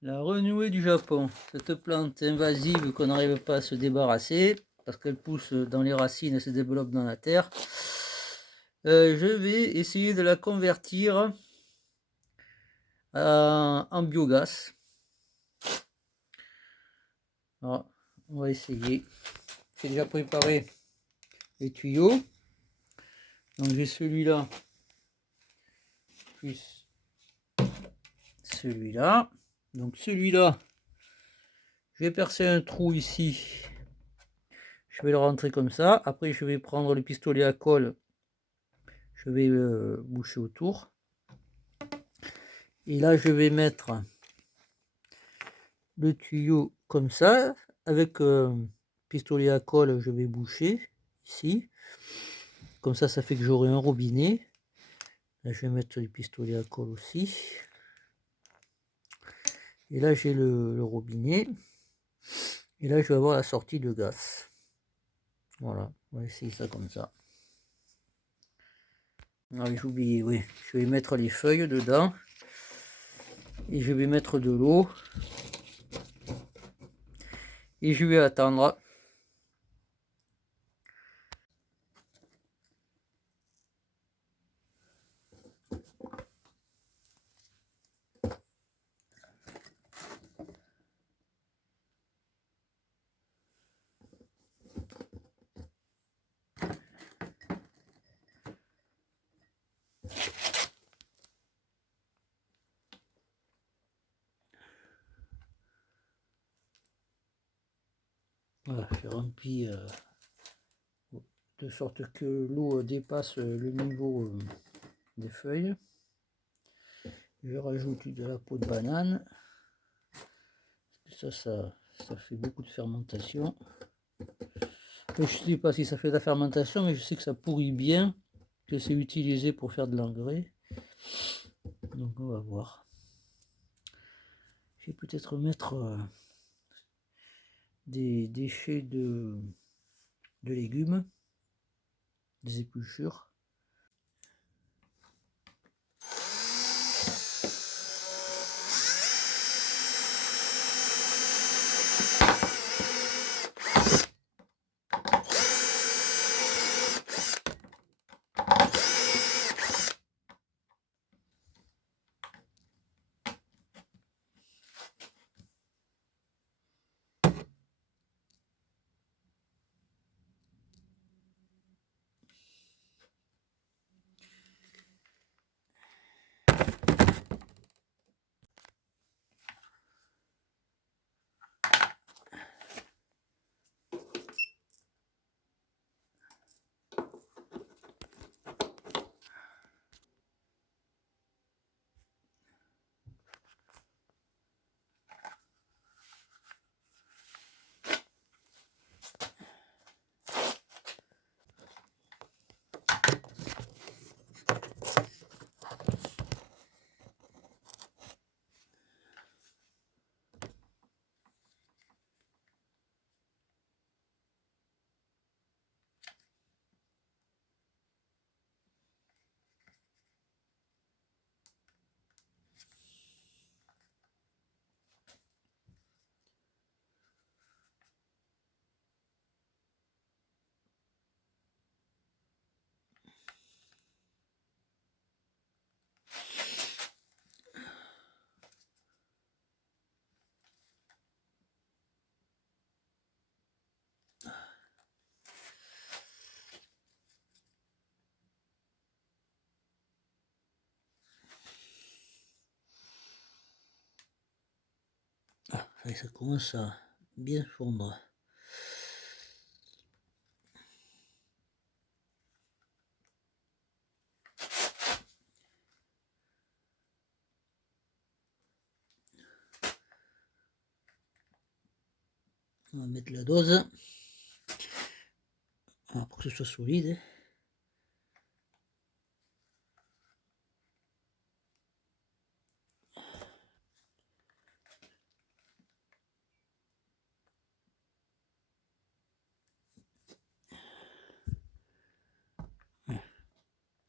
La renouée du Japon, cette plante invasive qu'on n'arrive pas à se débarrasser parce qu'elle pousse dans les racines et se développe dans la terre. Je vais essayer de la convertir en biogaz. Alors, on va essayer. J'ai déjà préparé les tuyaux. Donc j'ai celui-là plus celui-là. Donc celui-là, je vais percer un trou ici. Je vais le rentrer comme ça. Après, je vais prendre le pistolet à colle. Je vais boucher autour. Et là, je vais mettre le tuyau comme ça. Avec pistolet à colle, je vais boucher ici. Comme ça fait que j'aurai un robinet. Là, je vais mettre le pistolet à colle aussi. Et là, j'ai le robinet. Et là, je vais avoir la sortie de gaz. Voilà, on va essayer ça comme ça. Ah oui, j'ai oublié, oui. Je vais mettre les feuilles dedans. Et je vais mettre de l'eau. Et je vais attendre. Voilà, j'ai rempli de sorte que l'eau dépasse le niveau des feuilles. Je rajoute de la peau de banane. Ça fait beaucoup de fermentation. Je ne sais pas si ça fait de la fermentation, mais je sais que ça pourrit bien, que c'est utilisé pour faire de l'engrais. Donc on va voir. Je vais peut-être mettre des déchets de légumes, des épluchures. Ah, ça commence à bien fondre. On va mettre la dose pour que ce soit solide.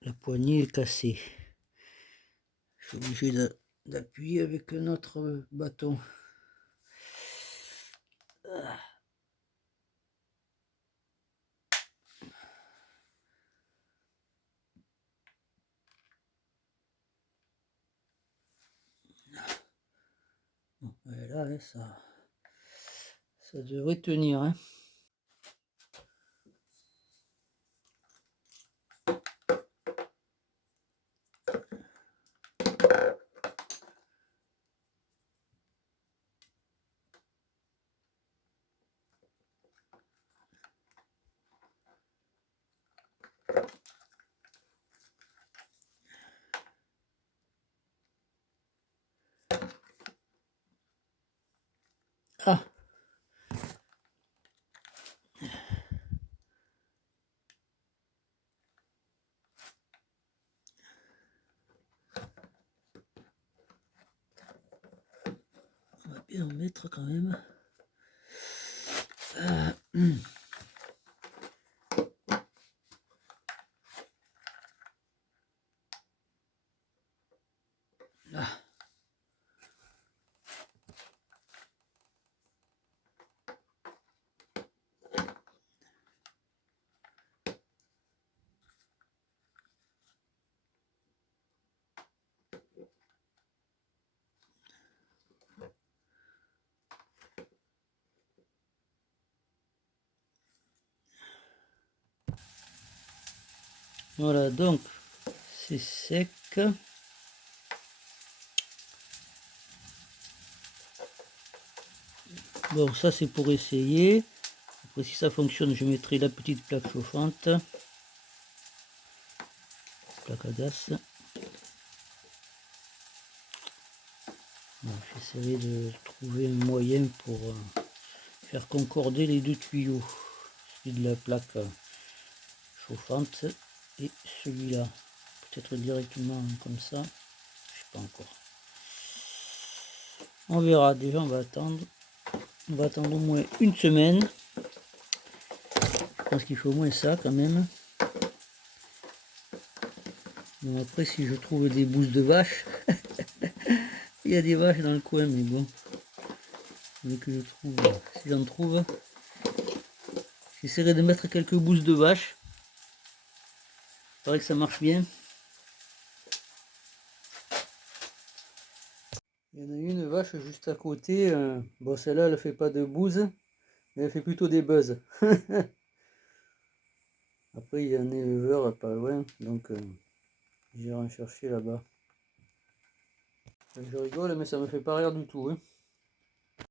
La poignée est cassée. Je suis obligé d'appuyer avec notre bâton. Bon, là, hein, ça devrait tenir. Hein. Ah! On va bien en mettre quand même. Là. Voilà, donc c'est sec. Bon, ça c'est pour essayer. Après, si ça fonctionne, je mettrai la petite plaque chauffante. Plaque à gaz. Bon, j'essaierai de trouver un moyen pour faire concorder les deux tuyaux. Celui de la plaque chauffante et celui-là. Peut-être directement comme ça. Je sais pas encore. On verra. Déjà, on va attendre. On va attendre au moins une semaine. Je pense qu'il faut au moins ça quand même. Bon, après, si je trouve des bousses de vache, il y a des vaches dans le coin, mais bon. Mais que je trouve, si j'en trouve, j'essaierai de mettre quelques bousses de vache. Il paraît que ça marche bien. Il y en a une vache juste à côté. Bon, celle-là, elle fait pas de bouse, mais elle fait plutôt des buzz. Après, il y a un éleveur pas loin, donc j'irai en chercher là-bas. Je rigole, mais ça me fait pas rire du tout. Hein.